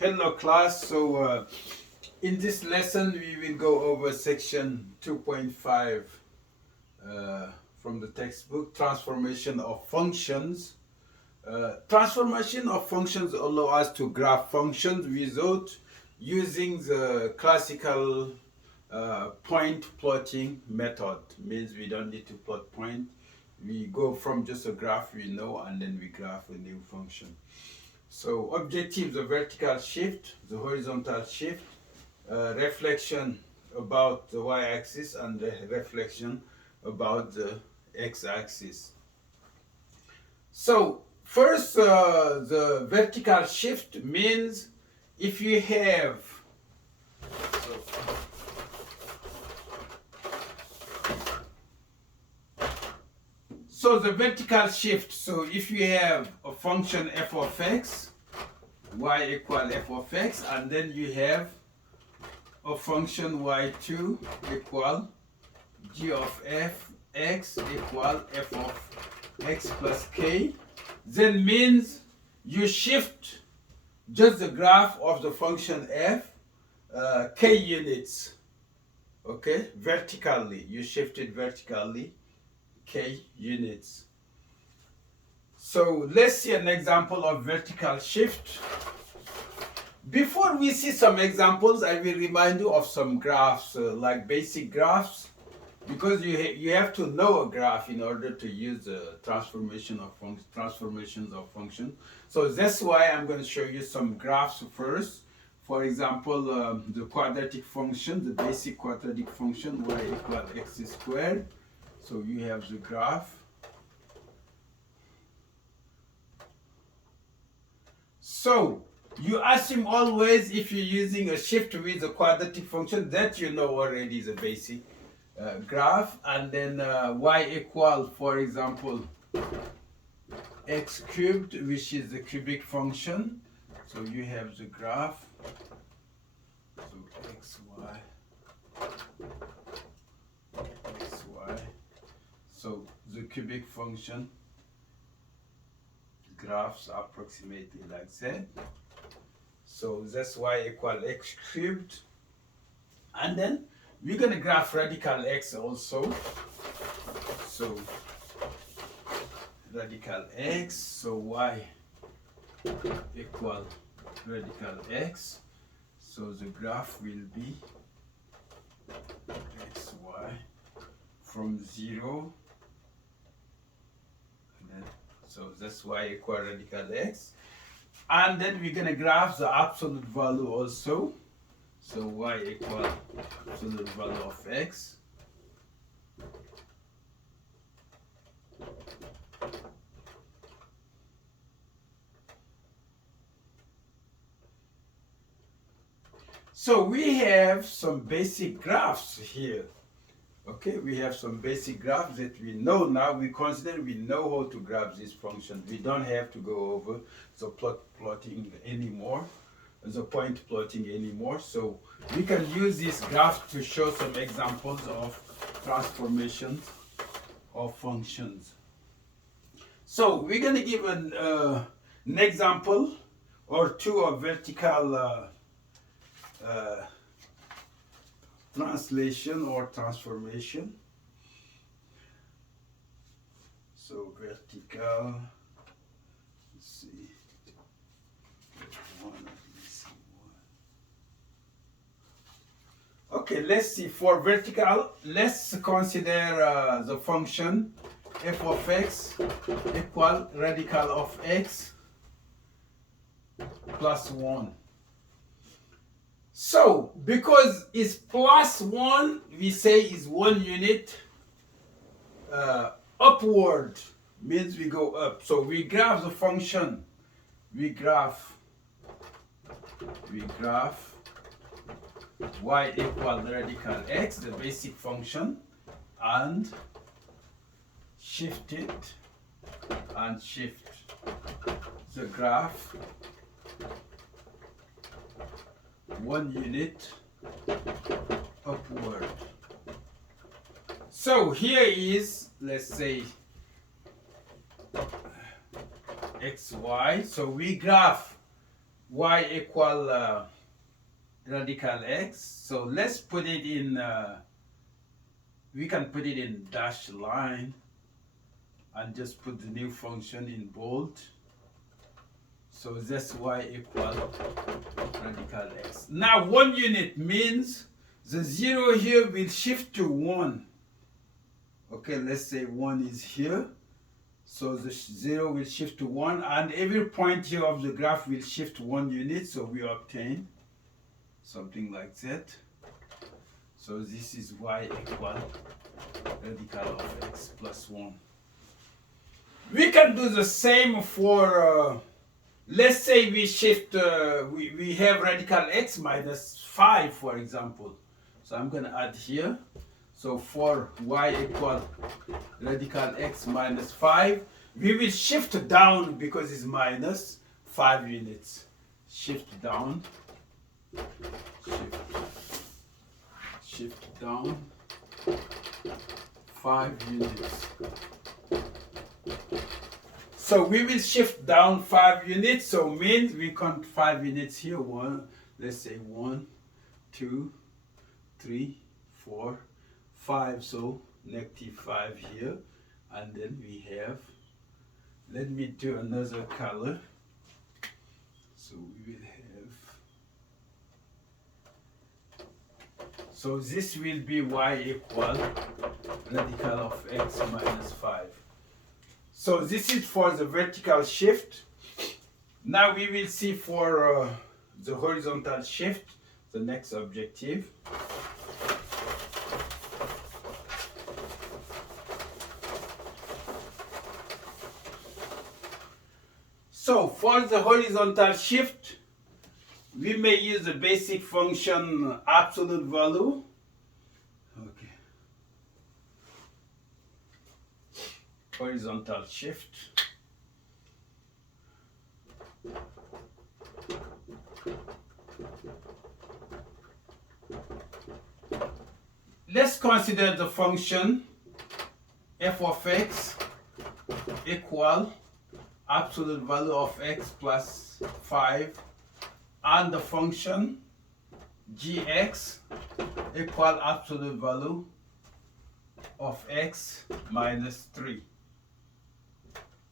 Hello class. In this lesson we will go over section 2.5 from the textbook, transformation of functions. Transformation of functions allow us to graph functions without using the classical point plotting method. Means we don't need to plot point. We go from just a graph we know and then we graph a new function. So objectives: the vertical shift, the horizontal shift, reflection about the y-axis, and the reflection about the x-axis. So first, the vertical shift means if you have so the vertical shift, so if you have a function f of x, y equal f of x, and then you have a function y2 equal g of f x equal f of x plus k, then means you shift just the graph of the function f k units, okay, vertically. You shift it vertically k units. So let's see an example of vertical shift. Before we see some examples, I will remind you of some graphs, like basic graphs, because you have to know a graph in order to use the transformations of function. So that's why I'm going to show you some graphs first. For example, the quadratic function, the basic quadratic function y equal x squared. So you have the graph. So you assume always, if you're using a shift with a quadratic function, that you know already is a basic graph, and then y equal, for example, x cubed, which is the cubic function. So you have the graph, so xy, so the cubic function graphs approximately like that. So that's y equal x cubed, and then we're going to graph radical x also. So radical x, so y equal radical x, so the graph will be xy from 0, and then so that's y equal radical x, and then we're going to graph the absolute value also. So y equal absolute value of x. So we have some basic graphs here. Okay, we have some basic graphs that we know now. We consider we know how to graph this function. We don't have to go over the plotting anymore, the point plotting anymore. So we can use this graph to show some examples of transformations of functions. So we're going to give an example or two of vertical translation or transformation. So vertical, let's see, okay, let's see. For vertical, let's consider the function f of x equal radical of x plus 1. So because it's plus 1, we say is 1 unit upward, means we go up. So we graph the function, we graph y equal radical x, the basic function, and shift it and shift the graph 1 unit upward. So here is, let's say, xy. So we graph y equal radical x. So let's put it in, we can put it in dashed line and just put the new function in bold. So that's y equal radical x. Now 1 unit means the 0 here will shift to 1. Okay, let's say 1 is here. So the 0 will shift to 1, and every point here of the graph will shift 1 unit, so we obtain something like that. So this is y equal radical of x plus 1. We can do the same for, let's say we shift, we have radical x minus 5, for example. So I'm going to add here. So for y equal radical x minus 5, we will shift down because it's minus 5 units. Shift down. Shift down 5 units. So we will shift down 5 units. So means we count 5 units here. Let's say 1, 2, 3, 4, 5. So negative 5 here. And then we have, let me do another color. So we will have, so this will be y equal radical of x minus 5. So this is for the vertical shift. Now we will see for the horizontal shift, the next objective. So for the horizontal shift, we may use the basic function absolute value. Okay. Horizontal shift. Let's consider the function f of x equal absolute value of x plus 5 and the function gx equal absolute value of x minus 3.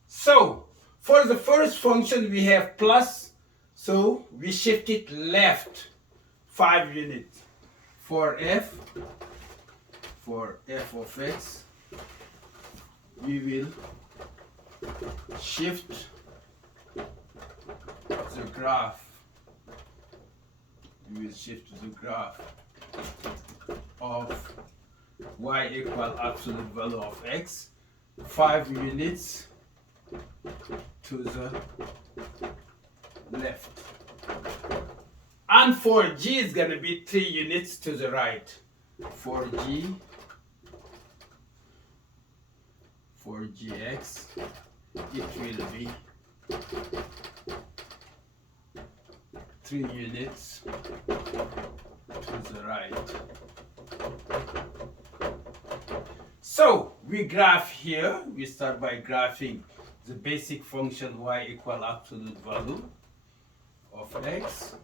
So for the first function we have plus, so we shift it left 5 units. For f of x, we will shift the graph. We will shift the graph of y equal absolute value of x 5 units to the left. And for g is going to be 3 units to the right. For gx, it will be 3 units to the right. So we graph here. We start by graphing the basic function y equal absolute value of x.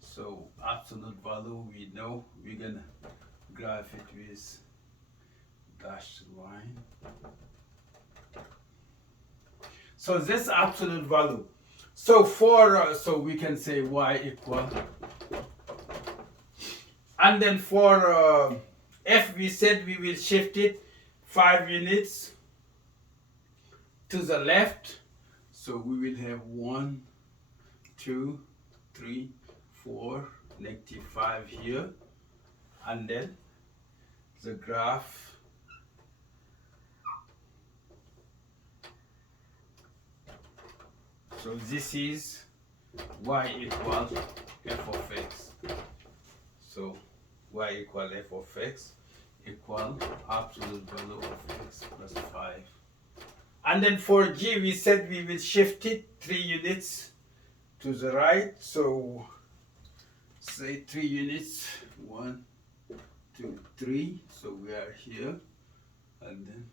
So absolute value, we know we're gonna graph it with dashed line. So this absolute value. So for so we can say y equal, and then for f we said we will shift it 5 units to the left. So we will have 1, 2, 3, 4, negative 5 here, and then the graph so this is y equal f of x. So y equal f of x equal absolute value of x plus 5. And then for g we said we will shift it 3 units to the right. So say 3 units, 1, 2, 3. So we are here, and then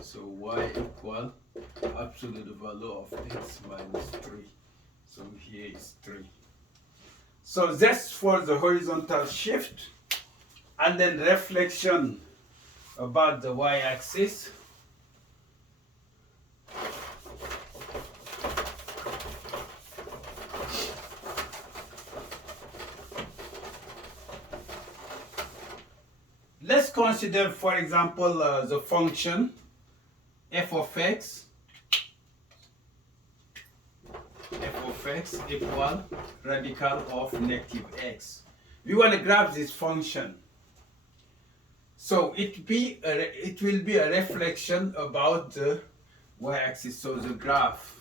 So y equal absolute value of x minus 3. So here is 3. So that's for the horizontal shift. And then reflection about the y-axis. Let's consider, for example, the function f of x equal radical of negative x. We want to graph this function. So it will be a reflection about the y-axis. So the graph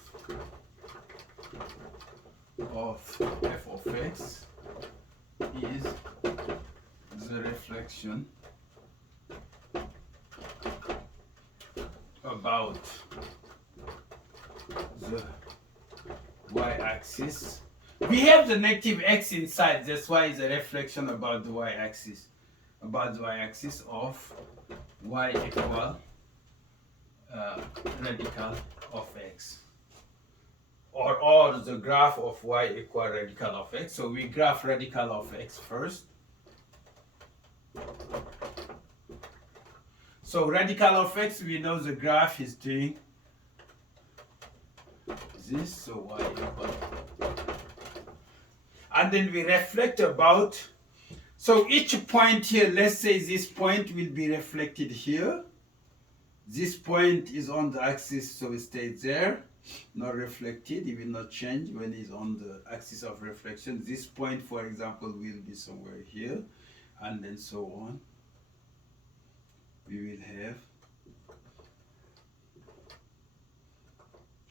of f of x is the reflection about the y-axis. We have the negative x inside, that's why it's a reflection about the y-axis. About the y-axis of y equal radical of x. Or the graph of y equal radical of x. So we graph radical of x first. So radical of x, we know the graph is doing this, so y equal. And then we reflect about, so each point here, let's say this point will be reflected here. This point is on the axis, so it stays there, not reflected. It will not change when it's on the axis of reflection. This point, for example, will be somewhere here, and then so on. We will have,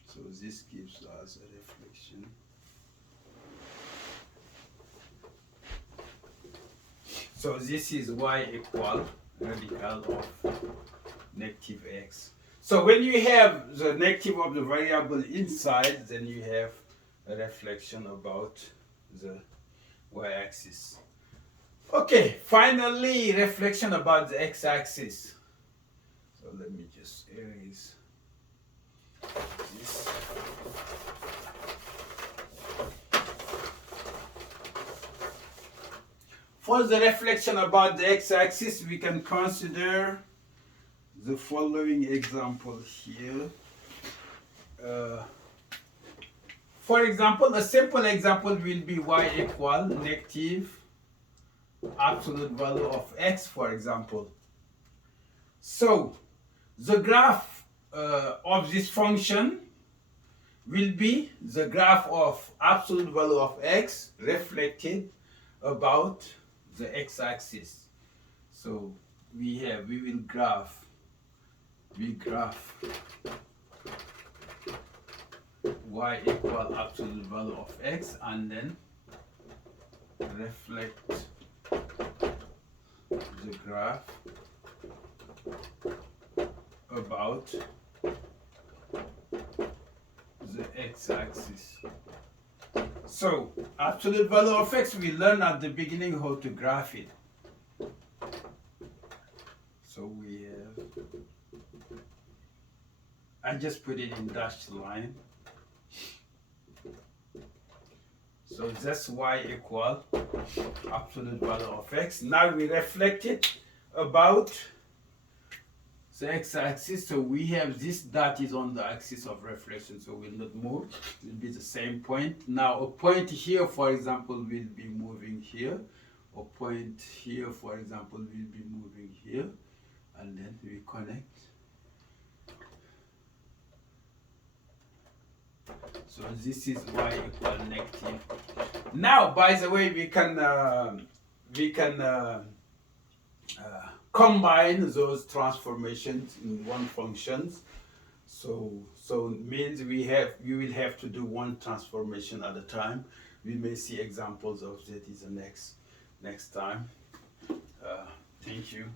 so this gives us a reflection. So this is y equal radical of negative x. So when you have the negative of the variable inside, then you have a reflection about the y-axis. Okay, finally, reflection about the x-axis. So let me just erase this. For the reflection about the x-axis, we can consider the following example here. For example, a simple example will be y equal negative absolute value of x, for example. So the graph of this function will be the graph of absolute value of x reflected about the x-axis. So we will graph y equal absolute value of x and then reflect the graph about the x-axis. So absolute value of x, we learn at the beginning how to graph it. So we have, I just put it in dashed line. So that's y equal absolute value of x. Now we reflect it about the x-axis. So we have this dot is on the axis of reflection, so will not move. It will be the same point. Now a point here, for example, will be moving here. A point here, for example, will be moving here. And then we connect. So this is y equal negative. Now, by the way, we can combine those transformations in one function. So it means we will have to do one transformation at a time. We may see examples of that in the next time. Thank you.